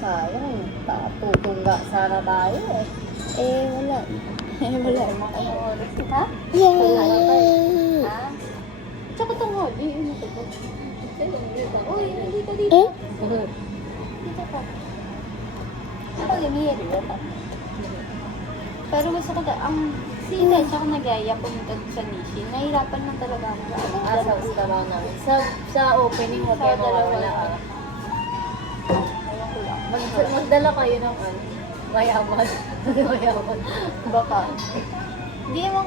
sayang. Tutungga sana tayo eh. Eh, wala. Eh, wala. Ano oras? Ha? Yay! Ha? Tsaka tungod. Ano ito po? Uy, nandito dito. Dito pa. Ito yung area pa. Pero gusto ko ang sila siya kung nag-aya pumunta sa Nishi. Nahirapan lang talaga ako. Sa trabaho namin. Sa opening mo kayo mawawala. Magdala kayo ng mayaman. Mayaman. Baka. Hindi naman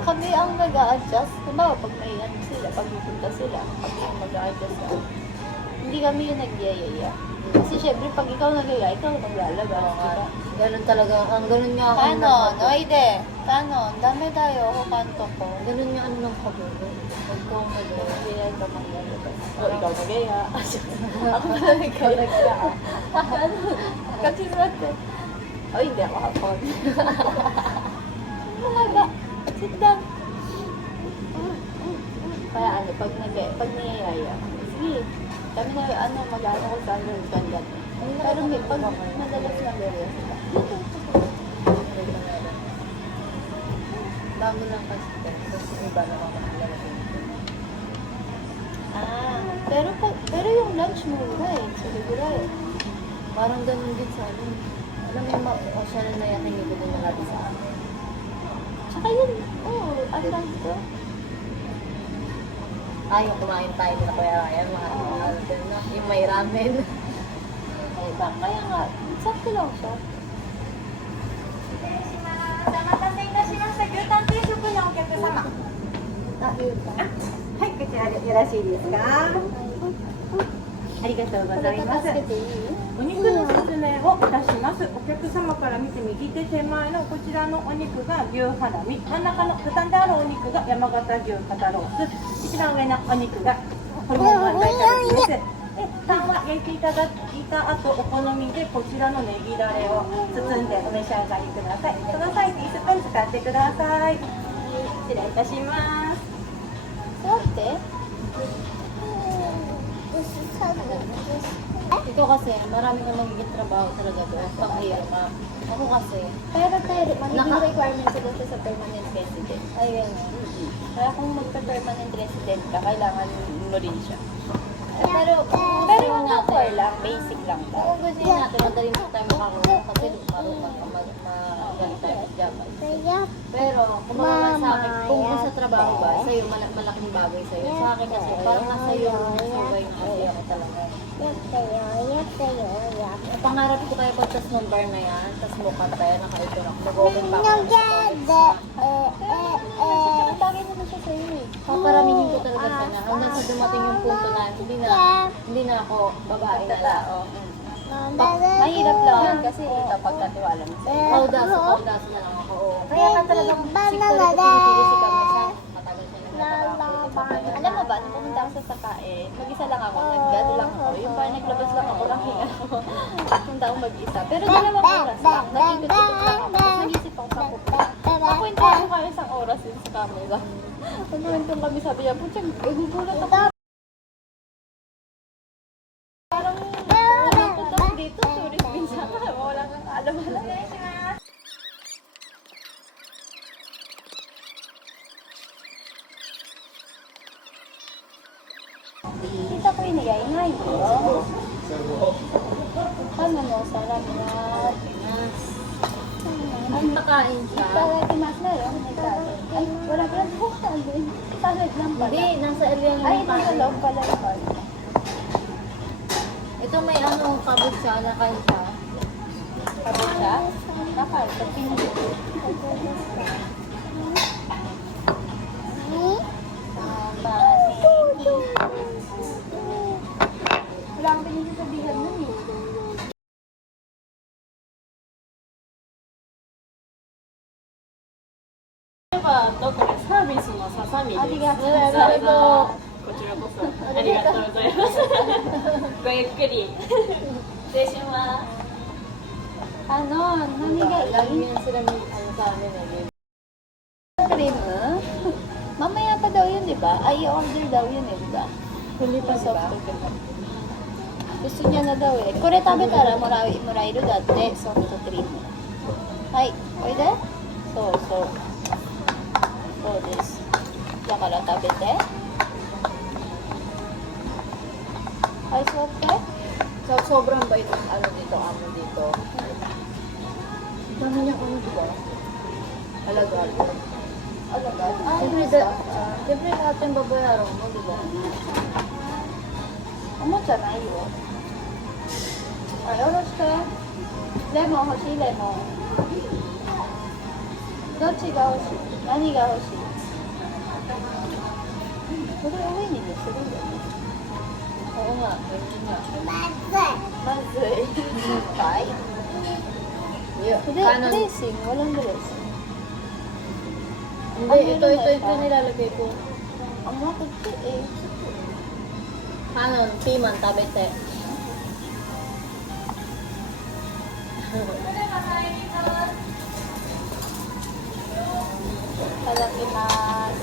kami ang mag-a-adjust. Diba, pag may sila, pag pupunta sila, kami ang mag-a-adjust. Hindi kami yung nag-yayaya. Kasi syempre, pag ikaw nag-yaya, ikaw maglalabas. Diba? Ganun talaga. Ganun nga ako. Noide. Dami tayo. Ako kanto ko. Ganun nga ng kabulo. Pag ko mag-yaya. Hindi na ikaw maglalabas. O, ikaw nag-yaya. Ako na nag-yaya. Kasi swerte. O, hindi ako hapon. Mga sit down. Kaya pag niyayaya, sige, kami na mag-ano ko sa ganyan. Pero pag madalas lang gano'n sila. Bago lang kasi. Tapos iba na mga Pero yung lunch mura eh. Sa Ligura eh. parang ganun din sa amin. Alam mo yung siya na nayakin yung ganun yung labi sa amin. Tsaka yun, ano lang ito? Yung kumain tayo nila Kuya Ryan, mga yung may ramen. Ay ba, kaya nga, sakto lang siya. お待たせいたしました。牛タン定食のお客様。はい、こちらでよろしいですか。ありがとうございます。お肉の説明をいたします。お客様から見て右手手前のこちらのお肉が牛ハラミ、真ん中の畳んであるお肉が山形牛肩ロース、一番上のお肉がホルモン満タンキャベツです。タンは焼いていただいた後、お好みでこちらのネギダレを包んでお召し上がりください。その際、ティースプーン使ってください。失礼いたします。座って。Ito kasi, marami kang nagiging trabaho talaga doon. Pag-hire ka. Ako kasi, Pero magiging requirements sila sa permanent resident. ayun. Kaya kung magpa-permanent resident ka, kailangan mo rin siya. Pero yung core lang, basic lang daw. Kung gusto natin, madaling po tayo makaroon kasi marunong ka magaling tayo mag-job. Pero, kung mga sa akin, kung sa trabaho ba, sa'yo, malaking bagay sa'yo. Sa akin kasi, parang nasa iyo, survive kasi ako talaga. Pangarap ko kaya pagtas ng bar na yan, tas mukat tayo, naka-ito na. Mag-open pa ako. Ang bagay naman siya sa'yo eh. Paparamihin ko talaga sana. Hanggang sa dumating yung punto na hindi na ako babae na lao. Mahirap lang yun kasi kapag katiwala mo sa'yo. Kaudas na lang ako. Kaya ka talagang sikto rin pinipili si kami sa matagal siya nagtatrabaho. Alam mo ba, nung pumunta ako sa Sakae, mag-isa lang ako, nag-gado lang ako. Yung parang naglabas lang ako lang hinga ako. Punta ako mag-isa. Pero 2 oras lang, nag-ikot-ikot lang ako. Tapos nag-isip ako sa pupunta. Nakwento ako kayo 1 oras din sa camera. Nagkwentong kami, sabi niya, putsang, gugulat ako. Parang, pumunta ako dito, tourist minsan. Wala kang alam-alam. Kita ko inayay-ingay mo. Ano mo, salamat. Ang pakain siya. Timas na yun. Ay, wala pala po sa alin. Salad lang pala. Hindi, nasa area Ay, yung nasa loob pala yun. Ito may kabut siya, nakain siya. Kapag siya? Nakal, sa pinili. Wala akong pinagsasabihan nun eh. Arigatou. こちらこそありがとうございます。ごゆっくり。失礼します。Namigay. Lagi yan sila sa amin eh. Cream, mamaya pa daw yun, di ba? Ay, order daw yun eh, di ba? Huli pa Soft diba? cream. Gusto niya na daw eh. Kore tabe tara morairu datte. Soft cream. Hai, oide? So this. Yakara tabete. Hai, sotte. So, sobrang bait ng ano dito, amo dito. Dami niya ano, diba? Alagad. Alagad. Siyempre lahat yung babayaran mo, diba? Amo janai yo. Ah, yoroshiku. Lemon 欲しいレモン。どっちが欲しい？何が欲しい？これ上にねするんだよね。 Oo nga, ganyan nga.まずい。はい。 Kanon. Dressing, walang dressing. Hindi, ito nilalagay ko. Ang mga kutsi eh. Kanon, piman, tabete. Talakimas.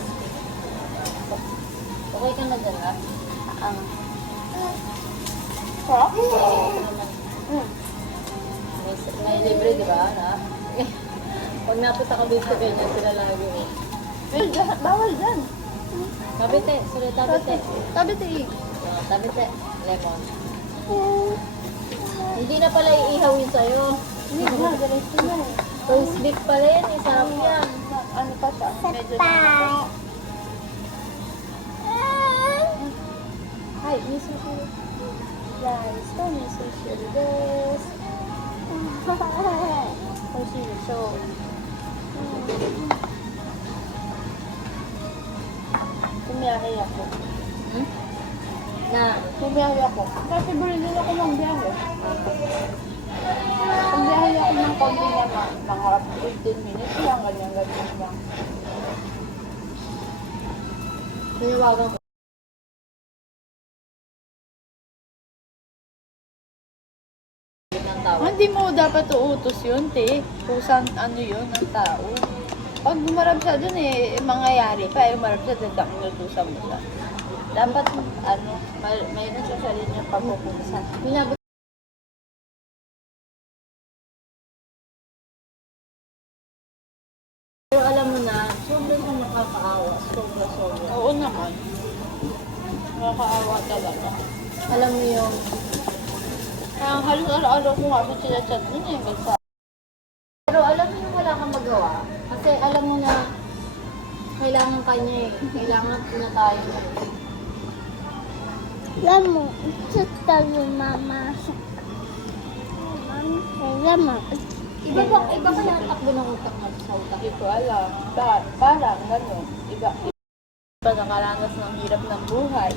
Okay ka na dyan, ha? Ang. Sarap? Okay naman. May libre, di ba? Na? Pag napunta ka dito, ganyan sila lagi. Bawal dyan. Tabete, sorry, tabete. Tabete eh. Tabete, lemon. Hindi na pala iihawin sa'yo. Hindi na, diretso na eh. Roast beef pala yan, eh. Sarap yan. Ano pa siya? Medyo na. Hi, miso shiru. Rice と味噌汁です。美味しいでしょう。Bumiyahe ako. Hmm? Na, Bumiyahe ako. Kasi buli din ako ng biyahe. Bumiyahe ako ng konti naman. Mga 15 minutes lang, ganyan-ganyan lang. tinawagan ko. Ng tao. Hindi mo dapat uutos yun, te. Kung saan ano yun, ng tao. Pag umarap siya dun eh, mangyayari pa. Umarap siya, dadang inutusan mo siya. Dapat, ano, mayroon siya sa rin yung pagkukunsa. Pinabot. Pero alam mo na, sobrang siyang nakakaawa. Sobra. Oo naman. Nakakaawa talaga. Alam mo yung, Kaya halos araw-araw ko nga siya chinachat nun eh. Basta, pero alam mo yung wala kang magawa. Kasi alam mo na, kailangan kanya eh. Kailangan na tayo. Lemon, just mama. Lemon. Iba kaya ang takbo ng utak mo sa utak. hindi ko alam. Parang gano'n. Iba. Pa nakaranas ng hirap ng buhay.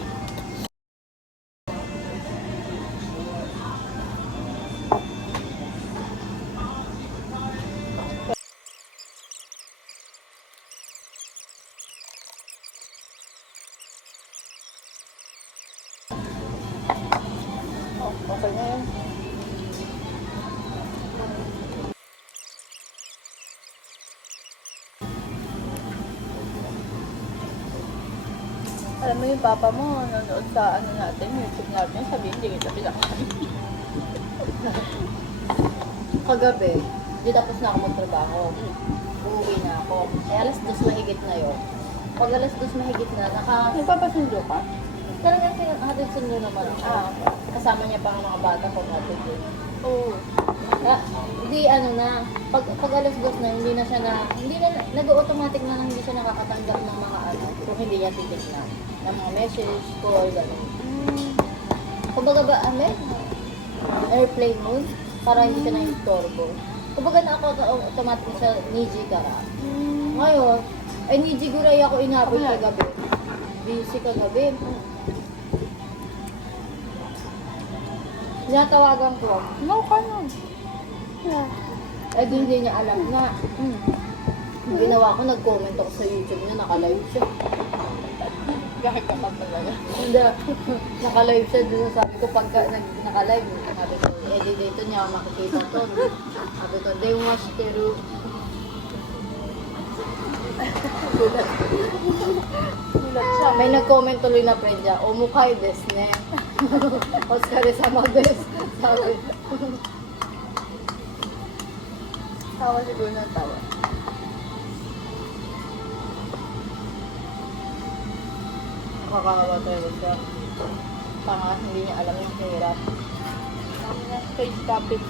Oh, okay na yun. Alam mo yung papa mo, nanonood sa ano natin, YouTube natin, sabihin, hindi kita pinakain. Kagabi, di tapos na ako magtrabaho. Uuwi na ako. Eh, alas 2 mahigit na yun. Pag alas 2 mahigit na, Nagpapasundo ka? talagang hatid sundo naman ako. Kasama niya pa ang mga bata ko hatid din. Oo. Di ano na, pag alas 2 na, hindi na, nag-automatic na hindi siya nakakatanggap ng mga ano, kung hindi niya titignan. Ng mga message, call, gano'n. Kumbaga ba, airplane mode, para hindi siya na-istorbo. Kumbaga na ako automatic sa Niji Kara. Ngayon, ay Niji Guray ako inabot kagabi. Busy kagabi. Tinatawagan ko. No ka nun. Eh, di hindi niya alam na. Yung ginawa ko, nag-comment ako sa YouTube niya, naka-live siya. Gahit ka pa talaga. Hindi, naka-live siya doon. Sabi ko, pagka naka-live, sabi ko, edit dito niya ako makikita to. Sabi ko, they watch Teru. Gulat. Gulat siya. May nag-comment tuloy na friend niya, Omukay desu ne. Otsukare-sama desu. Sabi. Tawa siguro ng tawa. Nakakawa talaga siya. Tanga, hindi niya alam yung hirap. Sabi niya, stage topic.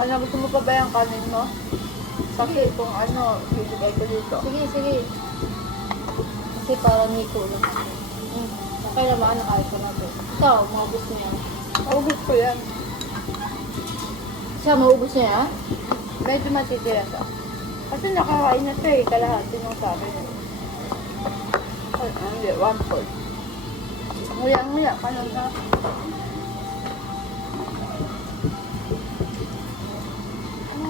Ano, gusto mo pa ba yung kanin mo? Kasi kung ano, bibigay ko dito. Sige, sige. Kasi parang nito lang. Okay naman, nakain ko na to. Ikaw, maubos niya. Maubos ko yan. Siya, maubos niya? Medyo matitira siya. Kasi nakakain na siya eh, kalahati nung sa akin. Ay, hindi, 1/4. Nguya ka lang na.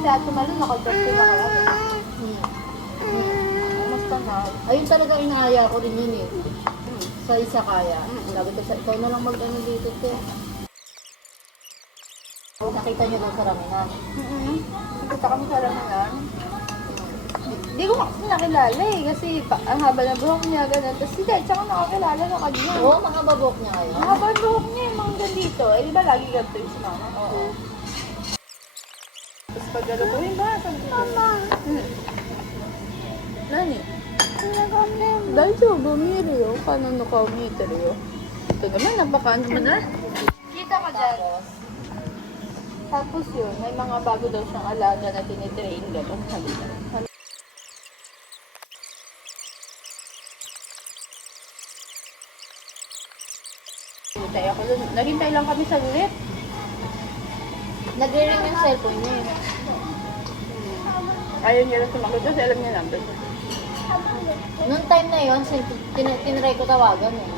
Si Ate Malu, nakadrop na kaya. Kumusta na? Ayun talaga inaaya ko rin yun eh. Sa isa kaya. Sabi ko sa ikaw na lang mag-ano dito, te. Nakita niyo daw sa raminan. Nakita kami sa Ramanan. Hindi ko kasi nakilala eh, kasi ang haba ng buhok niya, gano'n. Tapos si Dad, tsaka nakakilala na kanya. Oo, mga babok niya kayo. Ang haba ng buhok niya, yung mga ganito. Eh, di ba lagi ganito yung si Mama? Oo. Tapos pag galutuin ba? Mama! Nani? Dahil siya, bumiri yun. Paano naka-meter yun? Ito naman, napakaano mo na. Kita ka dyan. Tapos yun, may mga bago daw siyang alaga na tinitrain gano'n. Sabi niya. Hintay ako dun. Naghintay lang kami sa ulit. Nagre-ring yung cellphone niya eh. Ayaw niya lang sumagot kasi alam niya number. Noong time na yun, tinry ko tawagan eh.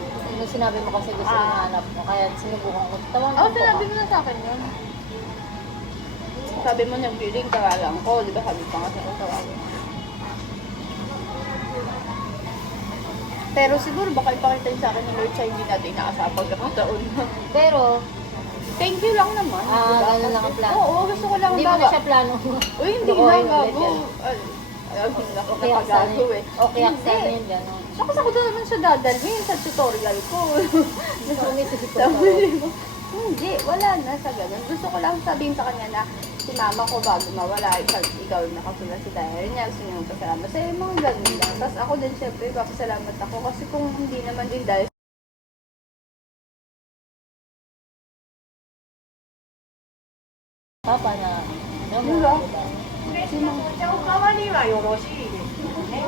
Nung sinabi mo kasi gusto ko mahanap mo, kaya sinubukan ko. Tawagan Oo, ko sinabi ka. mo na sa akin yun. Sabi mo nag-billing, tawagan ko. Di ba sabi pa nga sa'yo tawagan. Pero siguro baka ipakita niyo sa akin ng Lord sa hindi natin inaasapag pagkakataon. Pero, Thank you lang naman. ganun lang ang plano. Oo, gusto ko lang Hindi mo na siya plano. Uy, hindi Oo, lang yun ulit gago. yan. Ayaw, hindi ako Okay, nakagago eh. Okay, Hindi. aksan yun, gano'n. Saka sa ko naman siya dadalhin sa tutorial ko. Sabi mo, hindi, wala na sa ganun. Gusto ko lang sabihin sa kanya na si mama ko bago mawala, ikaw nakasunod si Dahil niya, gusto niya magpasalamat sa mga ganun lang. Tapos ako din syempre, papasalamat ako kasi kung hindi naman din dahil Papa na, ano mo, Diba? diba? お茶おかわりはよろしいですね。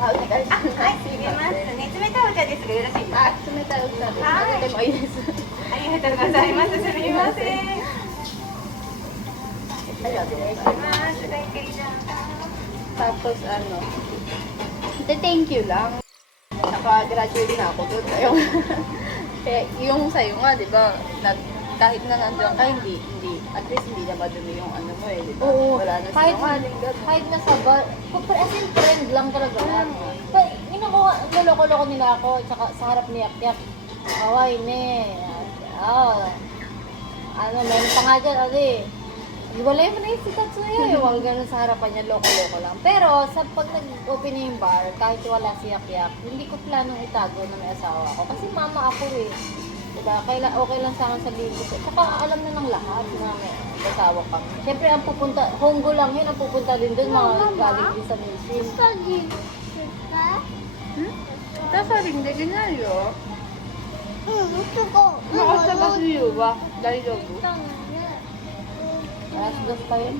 ah, okay, guys. はい、入れますね。冷たいお茶ですがよろしいですか。 Ah, sumita yung sabi. Hi. Ano tayo ayos. ありがとうございます。すみません。 Ayun. 失礼します。ごゆっくりどうぞ。 Tapos ano, thank you lang. Naka-graduate na ako doon. Yung sa'yo nga, di ba, kahit na nandiyan ka, hindi, at least hindi na madumi yung ano mo eh, di ba? Oo. Wala na Kahit, sinungaling, gano'n. kahit nasa bar, as in friend lang talaga. Niloko-loko nila ako, tsaka sa harap ni Yak-Yak. Away, ne. Ano, meron pa nga dyan, Iwalay mo na yung si Tatsuya, yung gano'n sa harapan niya, loko-loko lang. Pero, sa pag nag-open na yung bar, kahit wala si Yak-Yak, hindi ko planong itago na may asawa ako. Kasi mama ako eh. Diba? Okay lang sa akin sabihin ko. Saka alam na ng lahat na may asawa ka. Siyempre, ang pupunta, Honggo lang yun, ang pupunta din doon, mga galing din sa mission. Tapos sa ring de ginaryo, こ nakasabas niyo ba? Dahil logo. Alas dos pa yun.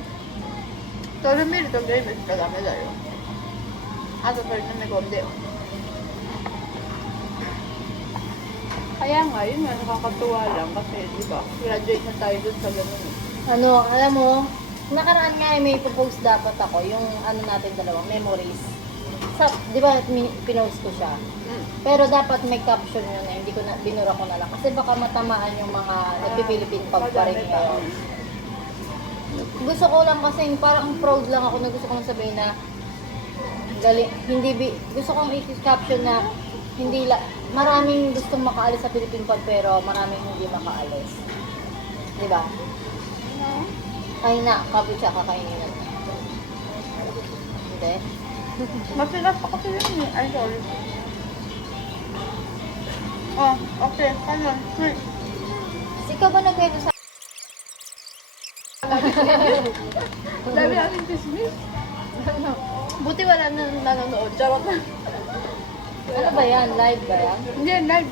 Pero meron itong gamers ka lang nila yun. Ato pa rin na may konde. Kaya nga, yun nga, nakakatuwa lang kasi, di ba, graduate na tayo dun sa ganun eh. Ano, alam mo, nakaraan nga may post dapat ako, yung ano natin dalawang memories. Di ba, pinost ko siya. Pero dapat may caption yun na hindi ko na, binura ko na lang. Kasi baka matamaan yung mga nagpipilipin pag pa rin ngayon. Gusto ko lang kasi parang proud lang ako na gusto kong sabihin na gusto kong i-caption na maraming gustong makaalis sa Philippine Pag pero maraming hindi makaalis. Di ba? Kahina, kapit siya kakainin natin. Hindi. Masilas pa kasi yun eh. Ay, sorry. Oh, okay. Kanon. Hey. Ikaw ba nagkwento sa... Dami natin dismiss. Buti wala na nanonood. Charot na. Ano ba yan? Live ba yan? Hindi, live.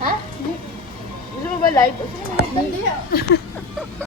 Ha? Gusto mo ba live? Gusto mo ba live? Hindi.